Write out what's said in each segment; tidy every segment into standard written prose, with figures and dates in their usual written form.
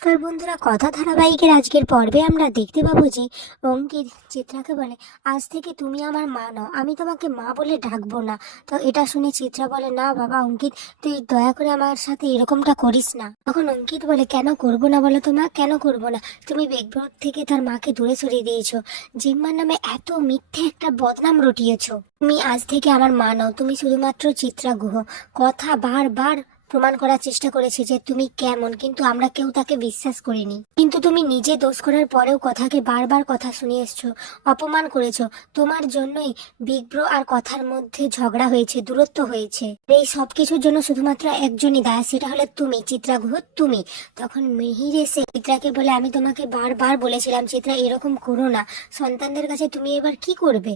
নমস্কার বন্ধুরা, কথা ধারাবাহিকের আজকের পর্বে আমরা দেখতে পাবো যে অঙ্কিত চিত্রাকে বলে, আজ থেকে তুমি আমার মা নও, আমি তোমাকে মা বলে ডাকবো না। তো এটা শুনে চিত্রা বলে, না বাবা অঙ্কিত, তুই দয়া করে আমার সাথে এরকমটা করিস না। তখন অঙ্কিত বলে, কেন করবো না বলো তো মা, কেন করবো না? তুমি বেগব্রত থেকে তার মাকে দূরে সরিয়ে দিয়েছো, জিম্মার নামে এত মিথ্যে একটা বদনাম রটিয়েছো। তুমি আজ থেকে আমার মা নও, তুমি শুধুমাত্র চিত্রা গুহ। কথা বারবার প্রমাণ করার চেষ্টা করেছে যে তুমি কেমন, কিন্তু আমরা কেউ তাকে বিশ্বাস করিনি। কিন্তু তুমি নিজে দোষ করার পরেও কথাকে বারবার কথা শুনিয়ে এসছো, অপমান করেছো। তোমার জন্যই বিগ্রহ আর কথার মধ্যে ঝগড়া হয়েছে, দূরত্ব হয়েছে। এই সবকিছুর জন্য শুধুমাত্র একজনই দায়, সেটা হলে তুমি চিত্রা গুহ, তুমি। তখন মিহির এসে চিত্রাকে বলে, আমি তোমাকে বারবার বলেছিলাম চিত্রা এরকম করো না, সন্তানদের কাছে তুমি এবার কি করবে?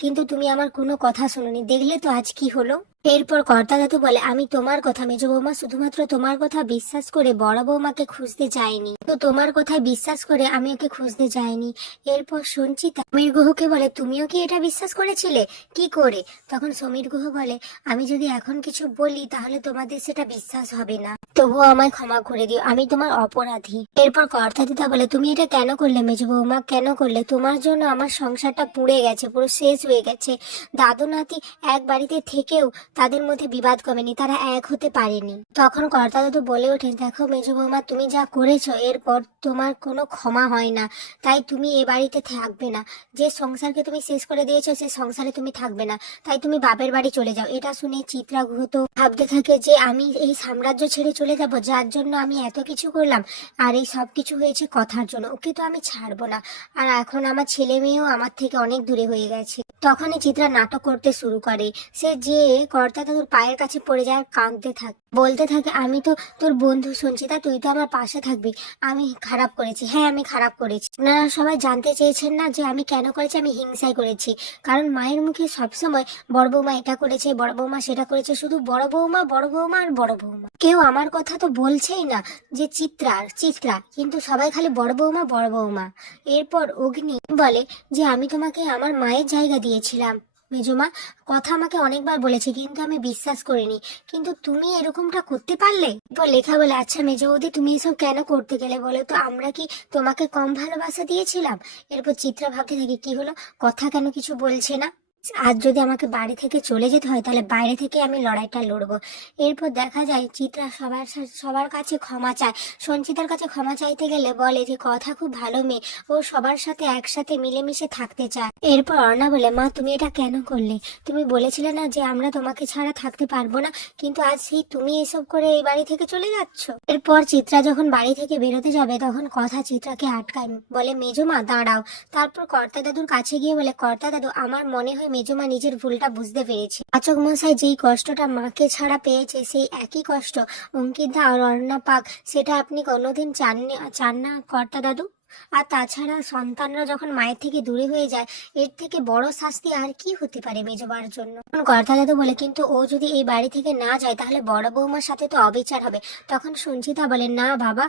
কিন্তু তুমি আমার কোনো কথা শোনোনি, দেখলে তো আজ কি হলো। এরপর কর্তা দাদু বলে, আমি তোমার কথা মেজ বৌমা, শুধুমাত্র তোমার কথা বিশ্বাস করে বড় বৌমাকে খুঁজতে যাইনি, তো তোমার কথায় বিশ্বাস করে আমি ওকে খুঁজতে যাইনি। এরপর সঞ্চিতা সমীর গুহকে বলে, তুমিও কি এটা বিশ্বাস করেছিলে? কি করে? তখন সমীর গুহ বলে, আমি যদি এখন কিছু বলি তাহলে তোমাদের সেটা বিশ্বাস হবে না, তবুও আমায় ক্ষমা করে দিও, আমি তোমার অপরাধী। এরপর কর্তা দিদা বলে, তুমি এটা কেন করলে মেজ বৌমা, কেন করলে? তোমার জন্য আমার সংসারটা পুড়ে গেছে, পুরো শেষ হয়ে গেছে। দাদু নাতি এক বাড়িতে থেকেও তাদের মধ্যে বিবাদ কমেনি, তারা এক হতে পারেনি। তখন কর্তা দাদু বলে ওঠেন, দেখো মেজো বৌমা, তুমি যা করেছো এরপর তোমার কোনো ক্ষমা হয় না, তাই তুমি এ বাড়িতে থাকবে না। যে সংসারকে তুমি শেষ করে দিয়েছো সে সংসারে তুমি থাকবে না, তাই তুমি বাপের বাড়ি চলে যাও। এটা শুনে চিত্রা গুহ তো ভাবতে থাকে যে আমি এই সাম্রাজ্য ছেড়ে চলে যাব, যার জন্য আমি এত কিছু করলাম, আর এই সব কিছু হয়েছে কথার জন্য। ওকে তো আমি ছাড়বো না, আর এখন আমার ছেলে মেয়েও আমার থেকে অনেক দূরে হয়ে গেছে। তখনই চিত্রা নাটক করতে শুরু করে, সে যে কর্তা দাদুর পায়ের কাছে পড়ে যায়, কাঁদতে থাকে, বলতে থাকে, আমি তো তোর বন্ধু সঞ্চিতা, তুই তো আমার পাশে থাকবি। আমি খারাপ করেছি, হ্যাঁ আমি খারাপ করেছি। আপনারা সবাই জানতে চেয়েছেন না যে আমি কেন করেছি? আমি হিংসায় করেছি, কারণ মায়ের মুখে সবসময় বড় বৌমা এটা করেছে, বড় বৌমা সেটা করেছে, শুধু বড় বৌমা বড় বৌমা আর বড় বৌমা। কেউ আমার কথা তো বলছেই না যে চিত্রা, কিন্তু সবাই খালি বড় বৌমা বড় বৌমা। এরপর অগ্নি বলে যে আমি তোমাকে আমার মায়ের জায়গা দিয়েছিলাম মেজমা, কথা আমাকে অনেকবার বলেছে কিন্তু আমি বিশ্বাস করিনি, কিন্তু তুমি এরকমটা করতে পারলে। এরপর লেখা বলে, আচ্ছা মেজ বৌদি, তুমি এসব কেন করতে গেলে বলো তো? আমরা কি তোমাকে কম ভালোবাসা দিয়েছিলাম? এরপর চিত্রা ভাবতে থাকে, কি হলো, কথা কেন কিছু বলছে না? আজ যদি আমাকে বাড়ি থেকে চলে যেতে হয় তাহলে বাইরে থেকে আমি লড়াইটা লড়বো। এরপর দেখা যায় চিত্রা সবার কাছে ক্ষমা চায়। সঞ্চিতার কাছে ক্ষমা চাইতে গেলে বলে যে কথা খুব ভালো মেয়ে, ও সবার সাথে একসাথে মিলেমিশে থাকতে চায়। এরপর অর্ণা বলে, মা তুমি এটা কেন করলে? তুমি বলেছিলে না যে আমরা তোমাকে ছাড়া থাকতে পারবো না, কিন্তু আজ সেই তুমি এসব করে এই বাড়ি থেকে চলে যাচ্ছ। এরপর চিত্রা যখন বাড়ি থেকে বেরোতে যাবে তখন কথা চিত্রাকে আটকায়, বলে, মেজমা দাঁড়াও। তারপর কর্তা দাদুর কাছে গিয়ে বলে, কর্তা দাদু, আমার মনে হয় মেজমা নিজের ভুলটা বুঝতে পেরেছে। পাচক মশাই যেই কষ্টটা মাকে ছাড়া পেয়েছে সেই একই কষ্ট অঙ্কিতা আর অর্ণা পাক, সেটা আপনি কোনোদিন চান না কর্তা দাদু। আর তাছাড়া সন্তানরা যখন মায়ের থেকে দূরে হয়ে যায়, এর থেকে বড় শাস্তি আর কি হতে পারে মেজবার জন্য? কর্তা দাদু বলে, কিন্তু ও যদি এই বাড়ি থেকে না যায় তাহলে বড় বৌমার সাথে তো অবিচার হবে। তখন সঞ্চিতা বলে, না বাবা,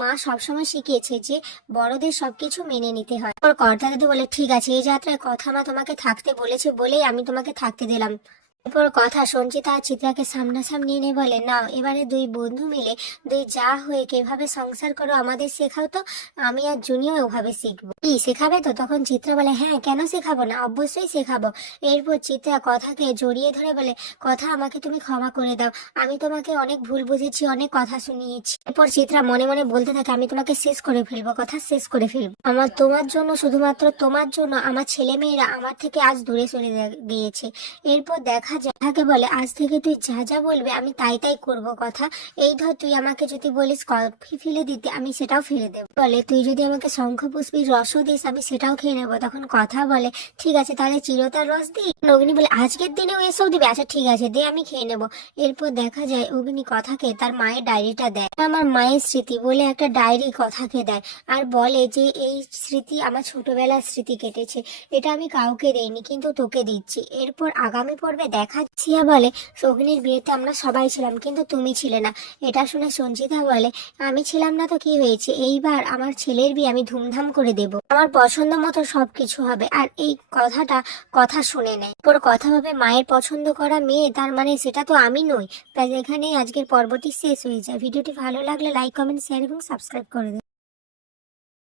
মা সবসময় শিখিয়েছে যে বড়দের সবকিছু মেনে নিতে হয়। ওর কর্তা দাদু বলে, ঠিক আছে, এই যাত্রায় কথা মা তোমাকে থাকতে বলেছে বলেই আমি তোমাকে থাকতে দিলাম। এরপর কথা সঞ্চিতা আর চিত্রাকে সামনাসামনি এনে বলে, না এবারে দুই বন্ধু মিলে দুই যা হয়ে কিভাবে সংসার করো আমাদের শেখাও তো, আমি আর জুনিও ওভাবে শিখবো। কি শেখাবে তো? তখন চিত্রা বলে, হ্যাঁ কেন শেখাবো না, অবশ্যই শেখাবো। এরপর চিত্রা কথাকে জড়িয়ে ধরে বলে, কথা আমাকে তুমি ক্ষমা করে দাও, আমি তোমাকে অনেক ভুল বুঝেছি, অনেক কথা শুনিয়েছি। এরপর চিত্রা মনে মনে বলতে থাকে, আমি তোমাকে শেষ করে ফেলবো, কথা শেষ করে ফেলবো। আমার তোমার জন্য, শুধুমাত্র তোমার জন্য আমার ছেলে মেয়েরা আমার থেকে আজ দূরে সরে গিয়েছে। এরপর দেখা যাকে বলে, আজ থেকে তুই যা যা বলবে আমি তাই তাই করব। কথা এই ধর, তুই আমাকে যদি বলিস কফি ফেলে দিতে আমি সেটাও ফেলে দেবো। বলে, তুই যদি আমাকে শঙ্খপুষ্পীর রসও দিস আমি সেটাও খেয়ে নেবো। তখন কথা বলে, ঠিক আছে তাহলে চিরতার রস দিই। অগ্নি বলে, আজকের দিনেও এসব দিবে? আচ্ছা ঠিক আছে দে, আমি খেয়ে নেবো। এরপর দেখা যায় অগ্নি কথাকে তার মায়ের ডায়েরিটা দেয়, আমার মায়ের স্মৃতি বলে একটা ডায়েরি কথাকে দেয়, আর বলে যে এই স্মৃতি আমার ছোটবেলার স্মৃতি কেটেছে, এটা আমি কাউকে দেইনি কিন্তু তোকে দিচ্ছি। এরপর আগামী পর্বে দেখা। সিয়া বলে, সৌগিনীর বিয়েতে আমরা সবাই ছিলাম কিন্তু তুমি ছিলে না। এটা শুনে সঞ্চিতা বলে, আমি ছিলাম না তো কি হয়েছে, এইবার আমার ছেলের বিয়ে আমি ধুমধাম করে দেব, আমার পছন্দ মতো সবকিছু হবে। আর এই কথা শুনে নেয় ওর কথা ভাবে, মায়ের পছন্দ করা মেয়ে, তার মানে সেটা তো আমি নই। তাই এখানেই আজকের পর্বটি শেষ হয়ে যায়। ভিডিওটি ভালো লাগলে লাইক, কমেন্ট, শেয়ার এবং সাবস্ক্রাইব করে দেবে।